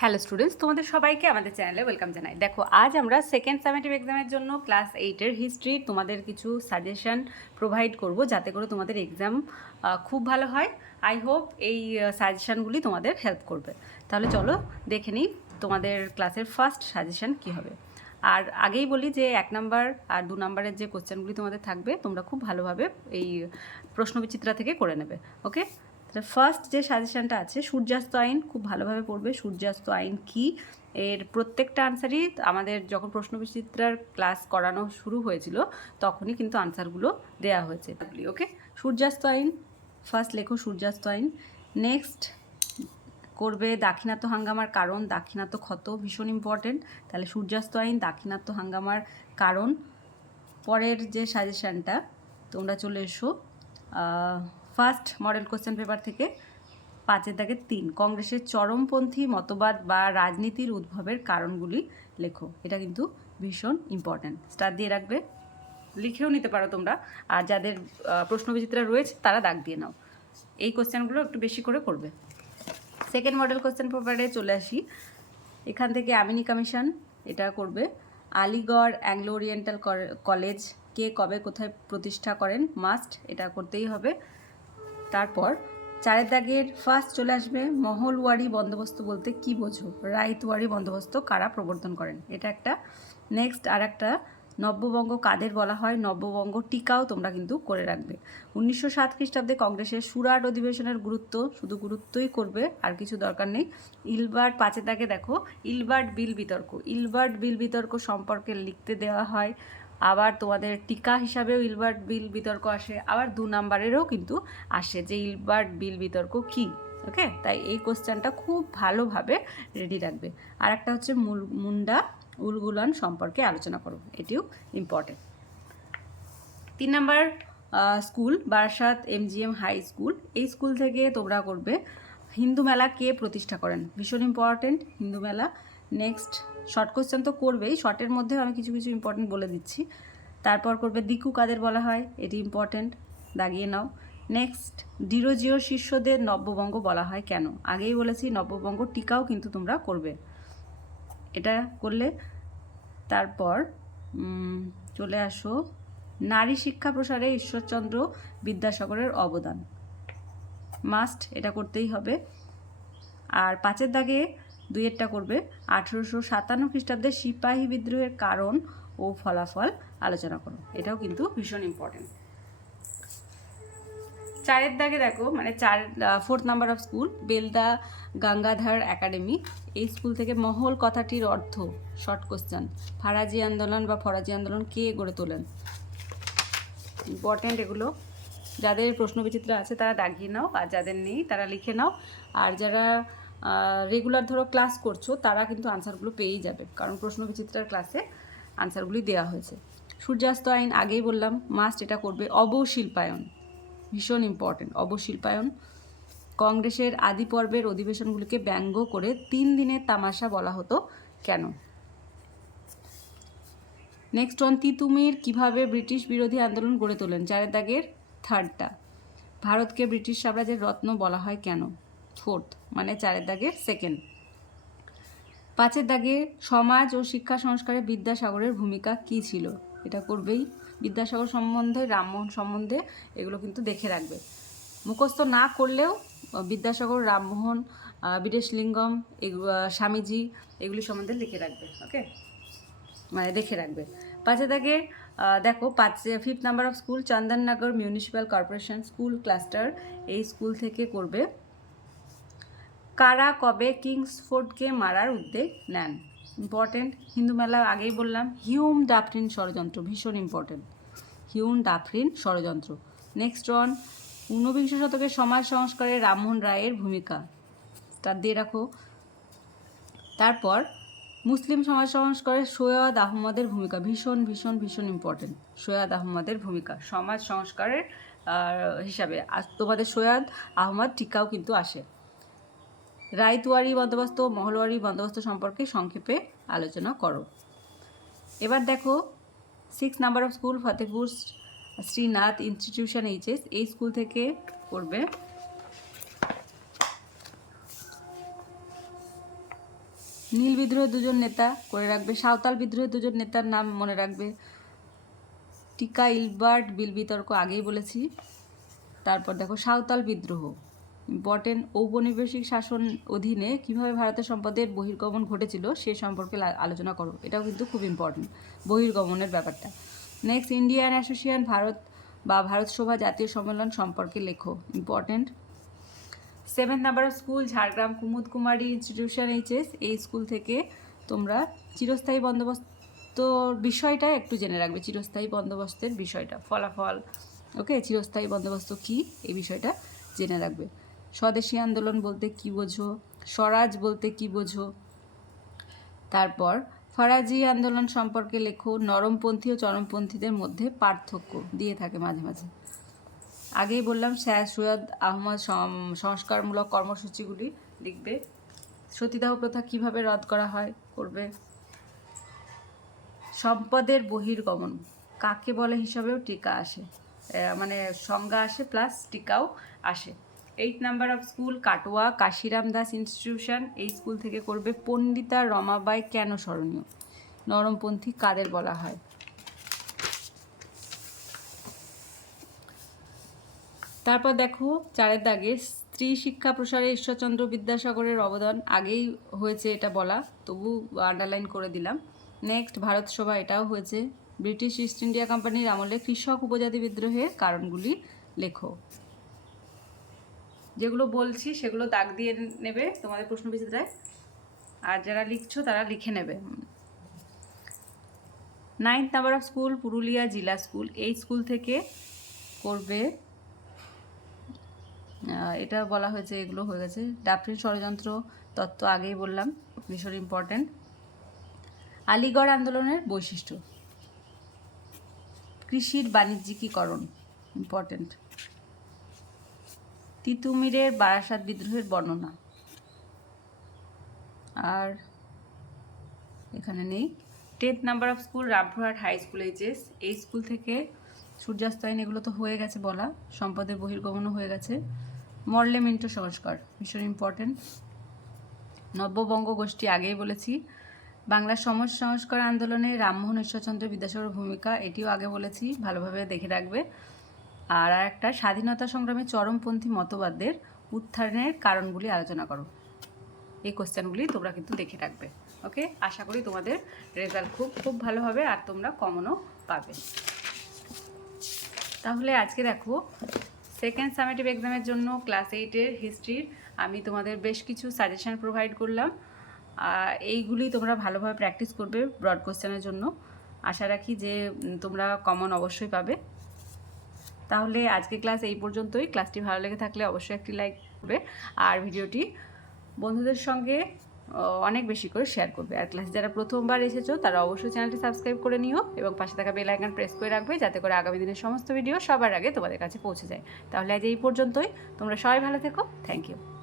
Hello students তোমাদের সবাইকে আমাদের চ্যানেলে ওয়েলকাম জানাই। দেখো, আজ আমরা সেকেন্ড সামেটিভ এক্সামের জন্য ক্লাস এইটের হিস্ট্রি তোমাদের কিছু সাজেশন প্রোভাইড করব, যাতে করে তোমাদের এক্সাম খুব ভালো হয়। আই হোপ এই সাজেশানগুলি তোমাদের হেল্প করবে। তাহলে চলো দেখে নিই তোমাদের ক্লাসের ফার্স্ট সাজেশন কী হবে। আর আগেই বলি যে এক নাম্বার আর দু নাম্বারের যে কোশ্চেনগুলি তোমাদের থাকবে, তোমরা খুব ভালোভাবে এই প্রশ্নবিচিত্রা থেকে করে নেবে ওকে ফার্স্ট যে সাজেশনটা আছে, সূর্যাস্ত আইন খুব ভালোভাবে পড়বে। সূর্যাস্ত আইন কি? এর প্রত্যেকটা আনসারই আমাদের যখন প্রশ্নবিচিত্রার ক্লাস করানো শুরু হয়েছিল, তখনই কিন্তু আনসারগুলো দেয়া হয়েছে। ওকে সূর্যাস্ত আইন ফার্স্ট লেখো সূর্যাস্ত আইন। নেক্সট করবে দাক্ষিণাত্য হাঙ্গামার কারণ, দাক্ষিণাত্য ক্ষত ভীষণ ইম্পর্টেন্ট তাহলে সূর্যাস্ত আইন, দাক্ষিণাত্য হাঙ্গামার কারণ। পরের যে সাজেশানটা তোমরা চলে এসো ফার্স্ট মডেল কোশ্চেন পেপার থেকে পাঁচের দাগে তিন। কংগ্রেসের চরমপন্থী মতবাদ বা রাজনীতির উদ্ভবের কারণগুলি লেখো। এটা কিন্তু ভীষণ ইম্পর্ট্যান্ট স্টার দিয়ে রাখবে, লিখেও নিতে পারো তোমরা। আর যাদের প্রশ্নবিচিত্রা রয়েছে, তারা দাগ দিয়ে নাও। এই কোশ্চেনগুলো একটু বেশি করে করবে। সেকেন্ড মডেল কোশ্চেন পেপারে চলে আসি। এখান থেকে আমিনি কমিশন এটা করবে। আলিগড় অ্যাংলো ওরিয়েন্টাল কলেজ কে কবে কোথায় প্রতিষ্ঠা করেন? মাস্ট এটা করতেই হবে। তারপর চারের দাগের ফার্স্ট চলে আসবে মহলওয়ারি বন্দোবস্ত বলতে কি বোঝো? রাইতওয়ারি বন্দোবস্ত কারা প্রবর্তন করেন? এটা একটা নেক্সট আর একটা নব্যবঙ্গ কাদের বলা হয়? নব্যবঙ্গ টিকাও তোমরা কিন্তু করে রাখবে। উনিশশো সাত খ্রিস্টাব্দে কংগ্রেসের সুরাট অধিবেশনের গুরুত্ব শুধু গুরুত্বই করবে, আর কিছু দরকার নেই। ইলবার্ট পাঁচের দাগে দেখো, ইলবার্ট বিল বিতর্ক। ইলবার্ট বিল বিতর্ক সম্পর্কে লিখতে দেওয়া হয়। আবার তোমাদের টিকা হিসাবেও ইলবার্ট বিল বিতর্ক আসে, আবার দু নাম্বারেরও কিন্তু আসে যে ইলবার্ট বিল বিতর্ক কী ওকে তাই এই কোশ্চেনটা খুব ভালোভাবে রেডি রাখবে আর একটা হচ্ছে মূল, মুন্ডা উলগুলান সম্পর্কে আলোচনা করো, এটিও ইম্পর্টেন্ট তিন number school, Barasat MGM high school, এই স্কুল থেকে তোমরা করবে হিন্দু মেলা কে প্রতিষ্ঠা করেন? ভীষণ ইম্পর্টেন্ট হিন্দু মেলা। নেক্সট শর্ট কোশ্চেন তো করবেই। শর্টের মধ্যে আমি কিছু কিছু ইম্পর্টেন্ট বলে দিচ্ছি। তারপর করবে দিকু কাদের বলা হয়? এটি ইম্পর্টেন্ট দাগিয়ে নাও। নেক্সট ডিরোজিও শিষ্যদের নব্যবঙ্গ বলা হয় কেন? আগেই বলেছি, নব্যবঙ্গ টিকাও কিন্তু তোমরা করবে। এটা করলে, তারপর চলে আসো। নারী শিক্ষা প্রসারে ঈশ্বরচন্দ্র বিদ্যাসাগরের অবদান। মাস্ট এটা করতেই হবে। আর পাঁচের দাগে দুইয়েরটা করবে। আঠেরোশো সাতান্ন খ্রিস্টাব্দে সিপাহী বিদ্রোহের কারণ ও ফলাফল আলোচনা করো। এটাও কিন্তু ভীষণ ইম্পর্টেন্ট চারের দাগে দেখো মানে চার fourth number of school Belda Gangadhar academy এই স্কুল থেকে মহল কথাটির অর্থ শর্ট কোশ্চেন ফারাজি আন্দোলন বা ফরাজি আন্দোলন কে গড়ে তোলেন? ইম্পর্টেন্ট এগুলো। যাদের প্রশ্নবিচিত্র আছে তারা দাগিয়ে নাও, আর যাদের নেই তারা লিখে নাও। আর যারা রেগুলার ধরো ক্লাস করছ, তারা কিন্তু আনসারগুলো পেয়েই যাবে। কারণ প্রশ্নবিচিত্রার ক্লাসে আনসারগুলি দেওয়া হয়েছে। সূর্যাস্ত আইন আগেই বললাম মাস্ট এটা করবে অবশিল্পায়ন। ভীষণ ইম্পর্টেন্ট অবশিল্পায়ন। কংগ্রেসের আদি পর্বের অধিবেশনগুলিকে ব্যঙ্গ করে তিন দিনের তামাশা বলা হতো কেন? নেক্সট ওয়ান তিতুমির কীভাবে ব্রিটিশ বিরোধী আন্দোলন গড়ে তোলেন? চারের দাগের থার্ডটা ভারতকে ব্রিটিশ সাম্রাজ্যের রত্ন বলা হয় কেন? ফোর্থ মানে চারের দাগের সেকেন্ড। পাঁচের দাগে সমাজ ও শিক্ষা সংস্কারে বিদ্যাসাগরের ভূমিকা কী ছিল? এটা করবেই। বিদ্যাসাগর সম্বন্ধে, রামমোহন সম্বন্ধে এগুলো কিন্তু দেখে রাখবে। মুখস্থ না করলেও বিদ্যাসাগর, রামমোহন বিদেশলিঙ্গম স্বামীজি এগুলি সম্বন্ধে লিখে রাখবে, ওকে? মানে দেখে রাখবে। পাঁচে দাগে দেখো, পাঁচ fifth number of school Chandannagar municipal corporation school cluster এই স্কুল থেকে করবে। কারা কবে কিংসফোর্ডকে মারার উদ্যোগ নেন? ইম্পর্টেন্ট হিন্দু মেলা আগেই বললাম হিউম ডাফরিন ষড়যন্ত্র, ভীষণ ইম্পর্টেন্ট হিউম ডাফরিন ষড়যন্ত্র। নেক্সট ওয়ান ঊনবিংশ শতকের সমাজ সংস্কারে রামমোহন রায়ের ভূমিকা। তার দিয়ে রাখো। তারপর, মুসলিম সমাজ সংস্কারে সৈয়দ আহমদের ভূমিকা, ভীষণ ভীষণ ভীষণ ইম্পর্টেন্ট সৈয়দ আহমদের ভূমিকা, সমাজ সংস্কারের হিসাবে। আর তোমাদের সৈয়দ আহমদ টিকাও কিন্তু আসে। রায়তুয়ারি বন্দোবস্ত, মহলওয়ারি বন্দোবস্ত সম্পর্কে সংক্ষেপে আলোচনা করো। এবার দেখো six number of school Fatepur Srinath institution HS এই স্কুল থেকে করবে। নীল বিদ্রোহের দুজন নেতা করে রাখবে, সাঁওতাল বিদ্রোহের দুজন নেতার নাম মনে রাখবে। টিকা ইলবার্ট বিল বিতর্ক আগেই বলেছি। তারপর দেখো, সাঁওতাল বিদ্রোহ। ইম্পর্টেন্ট ঔপনিবেশিক শাসন অধীনে কীভাবে ভারতের সম্পদের বহির্গমন ঘটেছিল সে সম্পর্কে আলোচনা করো। এটাও কিন্তু খুব ইম্পর্টেন্ট বহির্গমনের ব্যাপারটা। নেক্সট ইন্ডিয়ান অ্যাসোসিয়েশন ভারত বা ভারত সভা জাতীয় সম্মেলন সম্পর্কে লেখো। Important seventh number school Jhargram Kumud Kumari institution HS এই স্কুল থেকে তোমরা চিরস্থায়ী বন্দোবস্ত বিষয়টা একটু জেনে রাখবে। চিরস্থায়ী বন্দোবস্তের বিষয়টা, ফলাফল ওকে চিরস্থায়ী বন্দোবস্ত কি? এই বিষয়টা জেনে রাখবে। স্বদেশী আন্দোলন বলতে কি বোঝো? স্বরাজ বলতে কি বোঝো? তারপর, ফরাজি আন্দোলন সম্পর্কে লেখো, নরমপন্থী ও চরমপন্থীদের মধ্যে পার্থক্য দিয়ে থাকে মাঝে মাঝে। আগেই বললাম, স্যার সৈয়দ আহমদ সংস্কারমূলক কর্মসূচিগুলি লিখবে। সতীদাহ প্রথা কীভাবে রদ করা হয়, করবে? সম্পদের বহির্গমন কাকে বলে হিসাবেও টিকা আসে। মানে সংজ্ঞা আসে প্লাস টিকাও আসে। Eight number of school Katwa Kashiram Das institution এই স্কুল থেকে করবে পণ্ডিতা রমাবাই কেন স্মরণীয়? নরমপন্থী কাদের বলা হয়? তারপর দেখো, চারের দাগে, স্ত্রী শিক্ষা প্রসারে ঈশ্বরচন্দ্র বিদ্যাসাগরের অবদান। আগেই হয়েছে এটা বলা, তবু আন্ডারলাইন করে দিলাম। নেক্সট ভারত সভা, এটাও হয়েছে। ব্রিটিশ ইস্ট ইন্ডিয়া কোম্পানির আমলে কৃষক উপজাতি বিদ্রোহের কারণগুলি লেখো। যেগুলো বলছি সেগুলো দাগ দিয়ে নেবে তোমাদের প্রশ্ন বিচিত্রায় আর যারা লিখছো তারা লিখে নেবে। Ninth number of school Purulia জেলা স্কুল এই স্কুল থেকে করবে এটা বলা হয়েছে, এগুলো হয়ে গেছে। ডাফরিন ষড়যন্ত্র তত্ত্ব আগেই বললাম, ভীষণ ইম্পর্ট্যান্ট আলিগড় আন্দোলনের বৈশিষ্ট্য। কৃষির বাণিজ্যিকীকরণ ইম্পর্ট্যান্ট তিতুমিরের বারাসাত বিদ্রোহের বর্ণনা। আর এখানে নেই। Tenth number of school Rampurhat high school HS এই স্কুল থেকে সূর্যাস্তায়ন এগুলো তো হয়ে গেছে বলা। সম্পদের বহির্গমনও হয়ে গেছে। মরলে মিন্টো সংস্কার, ভীষণ ইম্পর্টেন্ট নব্যবঙ্গ গোষ্ঠী আগেই বলেছি বাংলার সমাজ সংস্কার আন্দোলনে রামমোহন ঈশ্বরচন্দ্র বিদ্যাসাগরের ভূমিকা, এটিও আগে বলেছি, ভালোভাবে দেখে রাখবে। আর একটা স্বাধীনতা সংগ্রামে চরমপন্থী মতবাদদের উত্থানের কারণগুলি আলোচনা করো। এই কোশ্চেনগুলি তোমরা কিন্তু দেখে রাখবে ওকে? আশা করি তোমাদের রেজাল্ট খুব খুব ভালো হবে আর তোমরা কমনও পাবে। তাহলে আজকে দেখো সেকেন্ড সামেটিভ এক্সামের জন্য ক্লাস এইটের হিস্ট্রির আমি তোমাদের বেশ কিছু সাজেশান প্রোভাইড করলাম। এইগুলি তোমরা ভালোভাবে প্র্যাকটিস করবে ব্রড কোশ্চেনের জন্য। আশা রাখি যে তোমরা কমন অবশ্যই পাবে। তাহলে আজকে ক্লাস এই পর্যন্তই। ক্লাসটি ভালো লেগে থাকলে অবশ্যই একটি লাইক করবে আর ভিডিওটি বন্ধুদের সঙ্গে অনেক বেশি করে শেয়ার করবে। আর ক্লাস যারা প্রথমবার এসেছ, তারা অবশ্যই চ্যানেলটি সাবস্ক্রাইব করে নিও এবং পাশে থাকা বেল আইকন প্রেস করে রাখবে যাতে করে আগামী দিনের সমস্ত ভিডিও সবার আগে তোমাদের কাছে পৌঁছে যায়। তাহলে আজ এই পর্যন্তই। তোমরা সবাই ভালো থেকো। Thank you